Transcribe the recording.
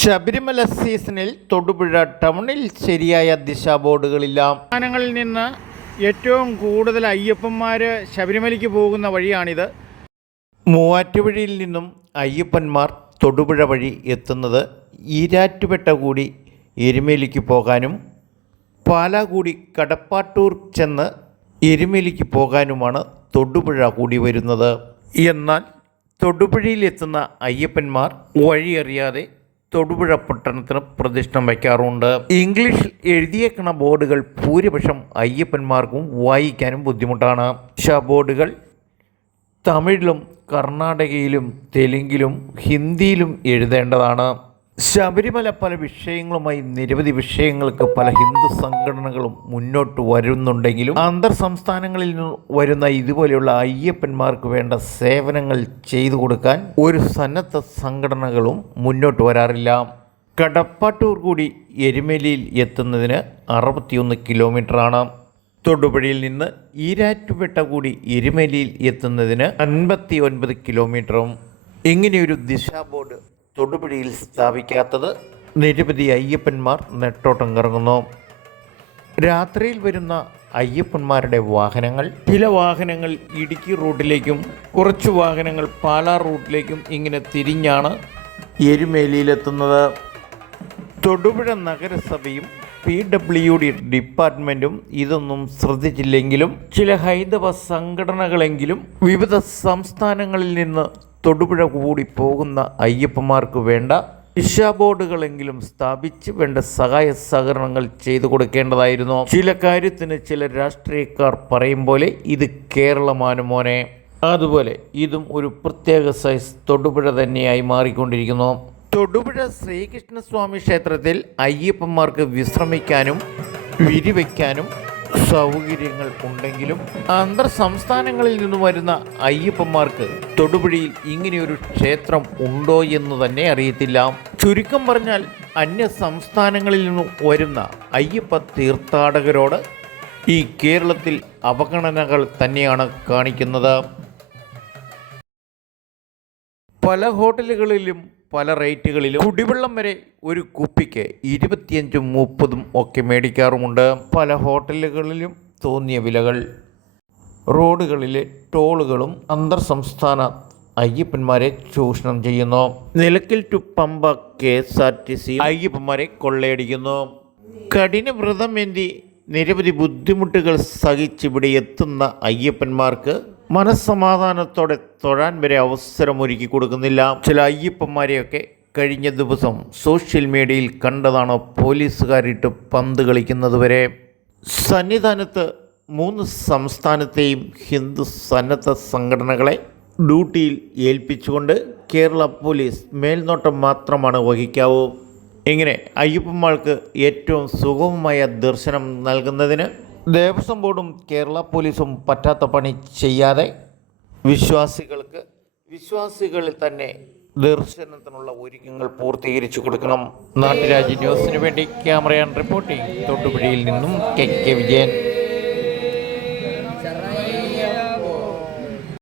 ശബരിമല സീസണിൽ തൊടുപുഴ ടൗണിൽ ശരിയായ ദിശാബോർഡുകളില്ല സ്ഥാനങ്ങളിൽ നിന്ന് ഏറ്റവും കൂടുതൽ അയ്യപ്പന്മാർ ശബരിമലയ്ക്ക് പോകുന്ന വഴിയാണിത്. മൂവാറ്റുപുഴയിൽ നിന്നും അയ്യപ്പന്മാർ തൊടുപുഴ വഴി എത്തുന്നത് ഈരാറ്റുപെട്ട കൂടി എരുമേലിക്ക് പോകാനും പാലാ കൂടി കടപ്പാട്ടൂർ ചെന്ന് എരുമേലിക്ക് പോകാനുമാണ് തൊടുപുഴ കൂടി വരുന്നത്. എന്നാൽ തൊടുപുഴയിൽ എത്തുന്ന അയ്യപ്പന്മാർ വഴിയറിയാതെ തൊടുപുഴ പട്ടണത്തിന് പ്രതിഷ്ഠം വയ്ക്കാറുണ്ട്. ഇംഗ്ലീഷിൽ എഴുതിയേക്കണ ബോർഡുകൾ ഭൂരിപക്ഷം അയ്യപ്പന്മാർക്കും വായിക്കാനും ബുദ്ധിമുട്ടാണ്. ബോർഡുകൾ തമിഴിലും കർണാടകയിലും തെലുങ്കിലും ഹിന്ദിയിലും എഴുതേണ്ടതാണ്. ശബരിമല പല വിഷയങ്ങളുമായി നിരവധി വിഷയങ്ങൾക്ക് പല ഹിന്ദു സംഘടനകളും മുന്നോട്ട് വരുന്നുണ്ടെങ്കിലും അന്തർ സംസ്ഥാനങ്ങളിൽ നിന്ന് വരുന്ന ഇതുപോലെയുള്ള അയ്യപ്പന്മാർക്ക് വേണ്ട സേവനങ്ങൾ ചെയ്തു കൊടുക്കാൻ ഒരു സന്നദ്ധ സംഘടനകളും മുന്നോട്ട് വരാറില്ല. കടപ്പാട്ടൂർ കൂടി എരുമേലിയിൽ എത്തുന്നതിന് അറുപത്തിയൊന്ന് കിലോമീറ്ററാണ്. തൊടുപുഴയിൽ നിന്ന് ഈരാറ്റുപേട്ട കൂടി എരുമേലിയിൽ എത്തുന്നതിന് അൻപത്തി ഒൻപത് കിലോമീറ്ററും. ഇങ്ങനെയൊരു ദിശാ ബോർഡ് തൊടുപുഴയിൽ സ്ഥാപിക്കാത്തത് നിരവധി അയ്യപ്പന്മാർ നെട്ടോട്ടം കറങ്ങുന്നു രാത്രിയിൽ വരുന്ന അയ്യപ്പന്മാരുടെ വാഹനങ്ങൾ ചില വാഹനങ്ങൾ ഇടുക്കി റൂട്ടിലേക്കും കുറച്ച് വാഹനങ്ങൾ പാലാ റൂട്ടിലേക്കും ഇങ്ങനെ തിരിഞ്ഞാണ് എരുമേലിയിലെത്തുന്നത്. തൊടുപുഴ നഗരസഭയും പി ഡബ്ല്യു ഡി ഡിപ്പാർട്ട്മെന്റും ഇതൊന്നും ശ്രദ്ധിച്ചില്ലെങ്കിലും ചില ഹൈന്ദവ സംഘടനകളെങ്കിലും വിവിധ സംസ്ഥാനങ്ങളിൽ നിന്ന് തൊടുപുഴ കൂടി പോകുന്ന അയ്യപ്പന്മാർക്ക് വേണ്ട ദിശാ ബോർഡുകളെങ്കിലും സ്ഥാപിച്ച് വേണ്ട സഹായ സഹകരണങ്ങൾ ചെയ്തു കൊടുക്കേണ്ടതായിരുന്നു. ചില കാര്യത്തിന് ചില രാഷ്ട്രീയക്കാർ പറയും പോലെ ഇത് കേരളമാണ് മോനെ. അതുപോലെ ഇതും ഒരു പ്രത്യേക സൈസ് തൊടുപുഴ തന്നെയായി മാറിക്കൊണ്ടിരിക്കുന്നു. തൊടുപുഴ ശ്രീകൃഷ്ണസ്വാമി ക്ഷേത്രത്തിൽ അയ്യപ്പന്മാർക്ക് വിശ്രമിക്കാനും വിരിവയ്ക്കാനും സൗകര്യങ്ങൾ ഉണ്ടെങ്കിലും അന്തർ സംസ്ഥാനങ്ങളിൽ നിന്ന് വരുന്ന അയ്യപ്പന്മാർക്ക് തൊടുപുഴയിൽ ഇങ്ങനെയൊരു ക്ഷേത്രം ഉണ്ടോ എന്ന് തന്നെ അറിയത്തില്ല. ചുരുക്കം പറഞ്ഞാൽ അന്യ സംസ്ഥാനങ്ങളിൽ നിന്നും വരുന്ന അയ്യപ്പ തീർത്ഥാടകരോട് ഈ കേരളത്തിൽ അവഗണനകൾ തന്നെയാണ് കാണിക്കുന്നത്. പല ഹോട്ടലുകളിലും പല റേറ്റുകളിലും കുടിവെള്ളം വരെ ഒരു കുപ്പിക്ക് ഇരുപത്തിയഞ്ചും മുപ്പതും ഒക്കെ മേടിക്കാറുമുണ്ട്. പല ഹോട്ടലുകളിലും തോന്നിയ വിലകൾ. റോഡുകളിലെ ടോളുകളും അന്തർ സംസ്ഥാന അയ്യപ്പന്മാരെ ചൂഷണം ചെയ്യുന്നു. Nilakkal to Pampa K S R T C അയ്യപ്പന്മാരെ കൊള്ളയടിക്കുന്നു. കഠിന വ്രതമേന്തി നിരവധി ബുദ്ധിമുട്ടുകൾ സഹിച്ചിവിടെ എത്തുന്ന അയ്യപ്പന്മാർക്ക് മനസ്സമാധാനത്തോടെ തൊഴാൻ വരെ അവസരമൊരുക്കി കൊടുക്കുന്നില്ല. ചില അയ്യപ്പന്മാരെയൊക്കെ കഴിഞ്ഞ ദിവസം സോഷ്യൽ മീഡിയയിൽ കണ്ടതാണ് പോലീസുകാരിട്ട് പന്ത് കളിക്കുന്നത് വരെ. സന്നിധാനത്ത് മൂന്ന് സംസ്ഥാനത്തെയും ഹിന്ദു സന്നദ്ധ സംഘടനകളെ ഡ്യൂട്ടിയിൽ ഏൽപ്പിച്ചുകൊണ്ട് കേരള പോലീസ് മേൽനോട്ടം മാത്രമാണ് വഹിക്കാവൂ. ഇങ്ങനെ അയ്യപ്പന്മാർക്ക് ഏറ്റവും സുഗമമായ ദർശനം നൽകുന്നതിന് ദേവസ്വം ബോർഡും കേരള പോലീസും പറ്റാത്ത പണി ചെയ്യാതെ വിശ്വാസികൾക്ക് വിശ്വാസികളിൽ തന്നെ ദർശനത്തിനുള്ള ഒരുക്കങ്ങൾ പൂർത്തീകരിച്ചു കൊടുക്കണം. നാട്ടുരാജ്യ ന്യൂസിന് വേണ്ടി ക്യാമറയാൻ റിപ്പോർട്ടിംഗ്. തൊട്ടുപുഴയിൽ നിന്നും കെ കെ വിജയൻ.